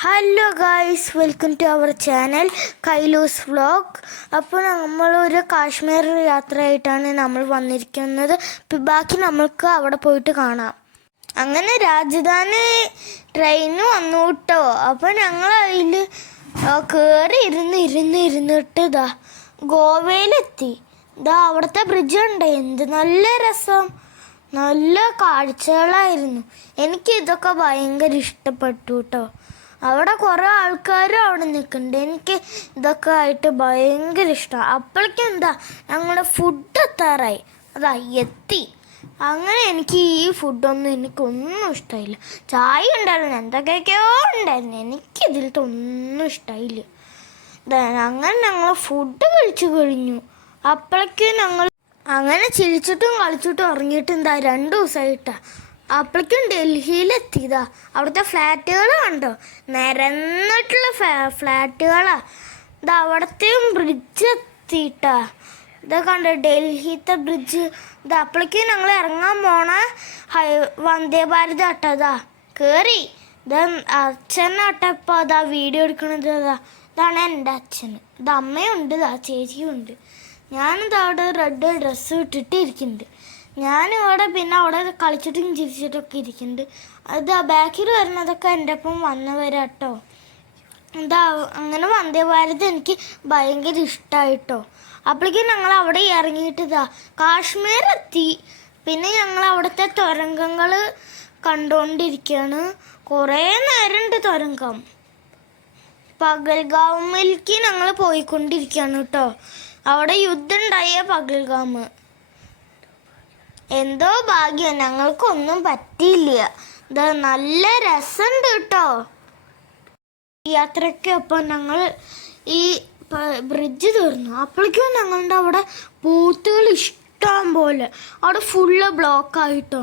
Hello guys welcome to our channel കൈലൂസ് vlog അപ്പോൾ നമ്മളൊരു കാശ്മീർ യാത്രയായിട്ടാണ് നമ്മൾ വന്നിരിക്കുന്നത്. ബാക്കി നമ്മൾക്ക് അവിടെ പോയിട്ട് കാണാം. അങ്ങനെ രാജധാനി ട്രെയിന് വന്നു കേട്ടോ അപ്പോൾ ഞങ്ങൾ അതിൽ കയറി ഇരുന്ന് ഇരുന്ന് ഇരുന്നിട്ട് ഇതാ ഗോവയിലെത്തി. ഇതാ അവിടുത്തെ ബ്രിഡ്ജ് ഉണ്ട് എന്ത് നല്ല രസം. നല്ല കാഴ്ചകളായിരുന്നു. എനിക്ക് ഇതൊക്കെ ഭയങ്കര ഇഷ്ടപ്പെട്ടു കേട്ടോ അവിടെ കുറേ ആൾക്കാരും അവിടെ നിൽക്കുന്നുണ്ട്. എനിക്ക് ഇതൊക്കെ ആയിട്ട് ഭയങ്കര ഇഷ്ടമാണ് അപ്പോഴേക്കും എന്താ ഞങ്ങളുടെ ഫുഡ് എത്താറായി. അതാ എത്തി. അങ്ങനെ എനിക്ക് ഈ ഫുഡൊന്നും എനിക്കൊന്നും ഇഷ്ടമായില്ല ചായ ഉണ്ടായിരുന്നു. എന്തൊക്കെയൊക്കെയോ ഉണ്ടായിരുന്നു. എനിക്കിതിലത്തെ ഒന്നും ഇഷ്ടമായില്ല അങ്ങനെ ഞങ്ങൾ ഫുഡ് കഴിച്ചു കഴിഞ്ഞു. അപ്പോഴേക്കും ഞങ്ങൾ അങ്ങനെ ചിരിച്ചിട്ടും കളിച്ചിട്ടും ഇറങ്ങിയിട്ട് എന്താ രണ്ട് ദിവസമായിട്ടാ. അപ്പോഴേക്കും ഡൽഹിയിലെത്തിയതാ. അവിടുത്തെ ഫ്ലാറ്റുകൾ കണ്ടോ? നിരന്നിട്ടുള്ള ഫ്ലാറ്റുകളാ. ഇത് അവിടത്തെയും ബ്രിഡ്ജ് എത്തിയിട്ടാ ഇതാ കണ്ടോ ഡൽഹിത്തെ ബ്രിഡ്ജ്. ഇത് അപ്പോഴേക്കും ഞങ്ങൾ ഇറങ്ങാൻ പോണ ഹൈ വന്ദേ ഭാരത് ആട്ടതാ കയറി ഇത് അച്ഛനാട്ടപ്പോൾ അതാ വീഡിയോ എടുക്കണത് അതാ ഇതാണ് എന്റെ അച്ഛൻ. ഇത് അമ്മയുണ്ട് ഇതാ ചേച്ചിയുണ്ട്. ഉണ്ട് ഞാനിത് അവിടെ റെഡ് ഡ്രസ്സ് ഇട്ടിട്ട് ഇരിക്കുന്നുണ്ട് ഞാനിവിടെ പിന്നെ അവിടെ കളിച്ചിട്ടും ചിരിച്ചിട്ടൊക്കെ ഇരിക്കുന്നുണ്ട്. അത് ബാക്കിൽ വരുന്നതൊക്കെ എന്റെ ഒപ്പം വന്നവരാട്ടോ. എന്താ അങ്ങനെ വന്ദേ ഭാരത് എനിക്ക് ഭയങ്കര ഇഷ്ടമായിട്ടോ അപ്പോഴേക്കും ഞങ്ങൾ അവിടെ ഇറങ്ങിയിട്ട് ഇതാ കാശ്മീർ എത്തി പിന്നെ ഞങ്ങൾ അവിടുത്തെ തുരങ്കങ്ങൾ കണ്ടുകൊണ്ടിരിക്കുകയാണ്. കുറേ നേരമുണ്ട് തുരങ്കം. പകൽഗാമിലേക്ക് ഞങ്ങൾ പോയിക്കൊണ്ടിരിക്കുകയാണ് കേട്ടോ. അവിടെ യുദ്ധം ഉണ്ടായ പകൽഗാമ്. എന്തോ ഭാഗ്യം. ഞങ്ങൾക്കൊന്നും പറ്റിയില്ല. ഇത് നല്ല രസമുണ്ട് കേട്ടോ യാത്രയ്ക്ക് അപ്പം ഞങ്ങൾ ഈ ബ്രിഡ്ജ് തീർന്നു. അപ്പോഴേക്കും ഞങ്ങളുടെ അവിടെ പൂത്തുകൾ ഇഷ്ടം പോലെ. അവിടെ ഫുള്ള് ബ്ലോക്ക് ആയിട്ടോ.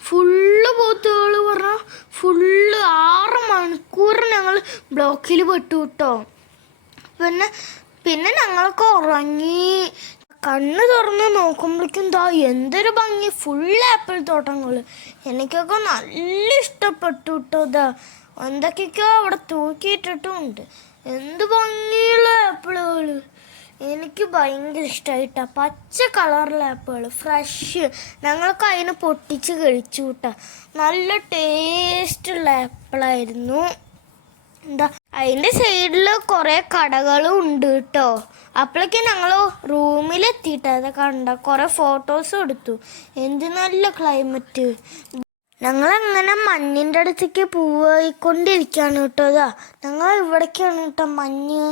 ഫുള്ള് പോത്തുകൾ പറഞ്ഞാൽ ഫുള്ള് ആറ് മണിക്കൂർ ഞങ്ങൾ ബ്ലോക്കിൽ പെട്ടു കിട്ടോ പിന്നെ പിന്നെ ഞങ്ങൾക്ക് ഉറങ്ങി കണ്ണ് തുറന്ന് നോക്കുമ്പോഴേക്കും ദാ എന്തൊരു ഭംഗി. ഫുൾ ആപ്പിൾ തോട്ടങ്ങൾ എനിക്കൊക്കെ നല്ല ഇഷ്ടപ്പെട്ടു കേട്ടോ ഇതാ എന്തൊക്കെയൊക്കെയോ അവിടെ തൂക്കിയിട്ടിട്ടുമുണ്ട് എന്ത് ഭംഗിയുള്ള ആപ്പിളുകൾ എനിക്ക് ഭയങ്കര ഇഷ്ടമായിട്ടാ പച്ച കളറുള്ള ആപ്പിൾ ഫ്രഷ് ഞങ്ങൾക്ക് അതിനെ പൊട്ടിച്ച് കഴിച്ചു കൂട്ടാ നല്ല ടേസ്റ്റുള്ള ആപ്പിളായിരുന്നു. എന്താ? അതിന്റെ സൈഡിൽ കുറേ കടകളും ഉണ്ട് കേട്ടോ അപ്പോഴേക്ക് ഞങ്ങൾ റൂമിലെത്തിയിട്ട് അത് കണ്ട? കുറേ ഫോട്ടോസും എടുത്തു. എന്ത് നല്ല ക്ലൈമറ്റ് ഞങ്ങളങ്ങനെ മഞ്ഞിന്റെ അടുത്തേക്ക് പോയിക്കൊണ്ടിരിക്കുകയാണ് കേട്ടോ ഇതാ. ഞങ്ങൾ ഇവിടേക്കാണ് കേട്ടോ മഞ്ഞ്.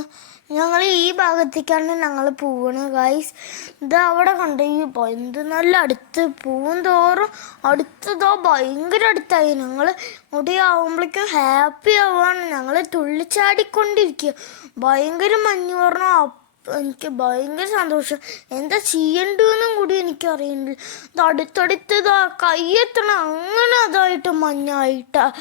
ഞങ്ങൾ ഈ ഭാഗത്തേക്കാണ് ഞങ്ങൾ പോവണത് ഗൈസ് ഇത് അവിടെ കണ്ട ഈ എന്ത് നല്ല അടുത്ത് പൂവും തോറും അടുത്തതോ ഭയങ്കര അടുത്തായി. ഞങ്ങൾ ഇവിടെ ആവുമ്പോഴേക്കും ഹാപ്പി ആവുകയാണ്. ഞങ്ങൾ തുള്ളിച്ചാടിക്കൊണ്ടിരിക്കുക ഭയങ്കര മഞ്ഞ് പറഞ്ഞാൽ എനിക്ക് ഭയങ്കര സന്തോഷം. എന്താ ചെയ്യണ്ടെന്നും കൂടി എനിക്ക് അറിയുന്നില്ല ഇത് അടുത്തടുത്തതാ കയ്യെത്തണം. അങ്ങനെ അതായിട്ട് മഞ്ഞായിട്ടാ.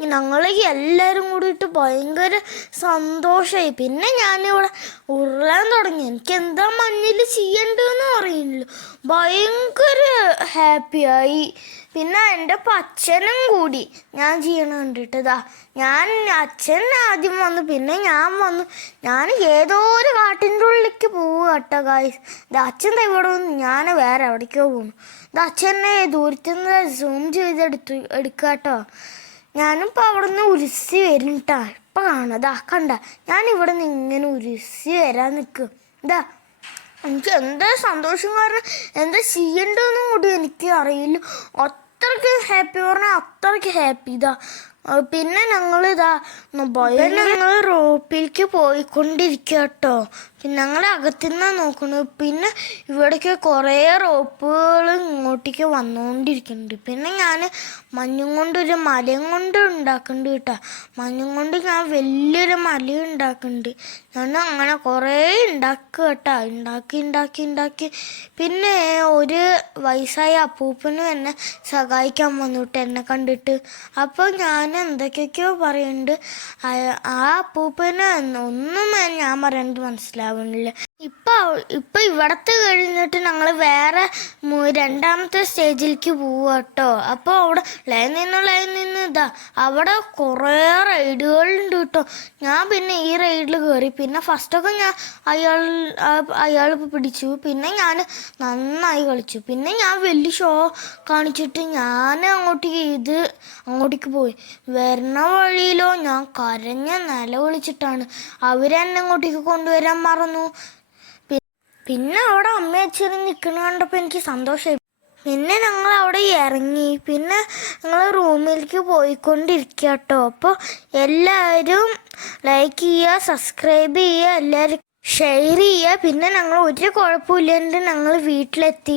ഞങ്ങൾ എല്ലാവരും കൂടിയിട്ട് ഭയങ്കര സന്തോഷമായി പിന്നെ ഞാനിവിടെ ഉരുളാൻ തുടങ്ങി. എനിക്ക് എന്താ മഞ്ഞിൽ ചെയ്യണ്ടെന്നും അറിയുന്നില്ല ഭയങ്കര ഹാപ്പിയായി. പിന്നെ എന്റെ അച്ഛനും കൂടി. ഞാൻ ചെയ്യണ കണ്ടിട്ടതാ ഞാൻ അച്ഛൻ ആദ്യം വന്നു പിന്നെ ഞാൻ വന്നു. ഞാൻ ഏതോ ഒരു കാട്ടിന്റെ ഉള്ളിലേക്ക് പോവുക കേട്ടോ ഗായ്സ് ഇത് അച്ഛൻ തൈവിടെ വന്നു. ഞാൻ വേറെ എവിടേക്കോ പോകുന്നു ഇത് അച്ഛനെ ദൂരത്തു നിന്ന് സൂം ചെയ്തെടുത്തു എടുക്കുക കേട്ടോ. ഞാനിപ്പോൾ അവിടെ നിന്ന് ഉരുസി വരും കേട്ടോ ഇപ്പം കാണാതാ കണ്ട. ഞാൻ ഇവിടെ നിന്ന് ഇങ്ങനെ ഉരുസി വരാൻ നിൽക്കും. ഇതാ എനിക്ക് എന്താ സന്തോഷം കാരണം എന്താ ചെയ്യണ്ടെന്നും കൂടി എനിക്ക് അറിയില്ല അത്രയ്ക്ക് ഹാപ്പി പറഞ്ഞാൽ അത്രയ്ക്ക് ഹാപ്പി ഇതാ. പിന്നെ ഞങ്ങൾ ഇതാ ഞങ്ങൾ റോപ്പിലേക്ക് പോയിക്കൊണ്ടിരിക്കുക കേട്ടോ പിന്നെ ഞങ്ങൾ അകത്തുനിന്നാണ് നോക്കുന്നത് പിന്നെ ഇവിടേക്ക് കുറേ റോപ്പുകൾ ഇങ്ങോട്ടേക്ക് വന്നുകൊണ്ടിരിക്കുന്നുണ്ട് പിന്നെ ഞാൻ മഞ്ഞും കൊണ്ടൊരു മലയും കൊണ്ട് ഉണ്ടാക്കുന്നുണ്ട് കേട്ടോ. മഞ്ഞും കൊണ്ട് ഞാൻ വലിയൊരു മല ഉണ്ടാക്കുന്നുണ്ട്. ഞാൻ അങ്ങനെ കുറേ ഉണ്ടാക്കുക കേട്ടോ. ഉണ്ടാക്കി ഉണ്ടാക്കി ഉണ്ടാക്കി. പിന്നെ ഒരു വയസ്സായ അപ്പൂപ്പനും എന്നെ സഹായിക്കാൻ വന്നു കേട്ടോ. എന്നെ കണ്ടിട്ട് അപ്പോൾ ഞാൻ എന്തൊക്കെയൊക്കെയോ പറയുന്നുണ്ട് ആ- അപ്പൂപ്പന് ഒന്നും ഞാൻ പറയുന്നത് മനസ്സിലാവുന്നില്ല. ഇപ്പൊ ഇപ്പൊ ഇവിടത്തെ കഴിഞ്ഞിട്ട് ഞങ്ങൾ വേറെ രണ്ടാമത്തെ സ്റ്റേജിലേക്ക് പോവുക കേട്ടോ അപ്പോൾ അവിടെ ലൈൻ നിന്ന് ലൈൻ നിന്ന് ഇതാ. അവിടെ കുറേ റൈഡുകളുണ്ട് കേട്ടോ. ഞാൻ പിന്നെ ഈ റൈഡിൽ കയറി പിന്നെ ഫസ്റ്റൊക്കെ ഞാൻ അയാൾ അയാൾ പിടിച്ചു. പിന്നെ ഞാൻ നന്നായി കളിച്ചു. പിന്നെ ഞാൻ വലിയ ഷോ കാണിച്ചിട്ട് ഞാൻ അങ്ങോട്ടേക്ക് ഇത് അങ്ങോട്ടേക്ക് പോയി. വരുന്ന വഴിയിലോ ഞാൻ കരഞ്ഞ നില വിളിച്ചിട്ടാണ്. അവരെന്നെ അങ്ങോട്ടേക്ക് കൊണ്ടുവരാൻ മറന്നു. പിന്നെ അവിടെ അമ്മ അച്ഛനും നിൽക്കുന്ന കണ്ടപ്പോൾ എനിക്ക് സന്തോഷമായി. പിന്നെ ഞങ്ങൾ അവിടെ ഇറങ്ങി. പിന്നെ ഞങ്ങൾ റൂമിലേക്ക് പോയിക്കൊണ്ടിരിക്കുക കേട്ടോ അപ്പോൾ എല്ലാവരും ലൈക്ക് ചെയ്യുക സബ്സ്ക്രൈബ് ചെയ്യുക എല്ലാവരും ഷെയർ ചെയ്യുക. പിന്നെ ഞങ്ങൾ ഒരു കുഴപ്പമില്ലാണ്ട് ഞങ്ങൾ വീട്ടിലെത്തി.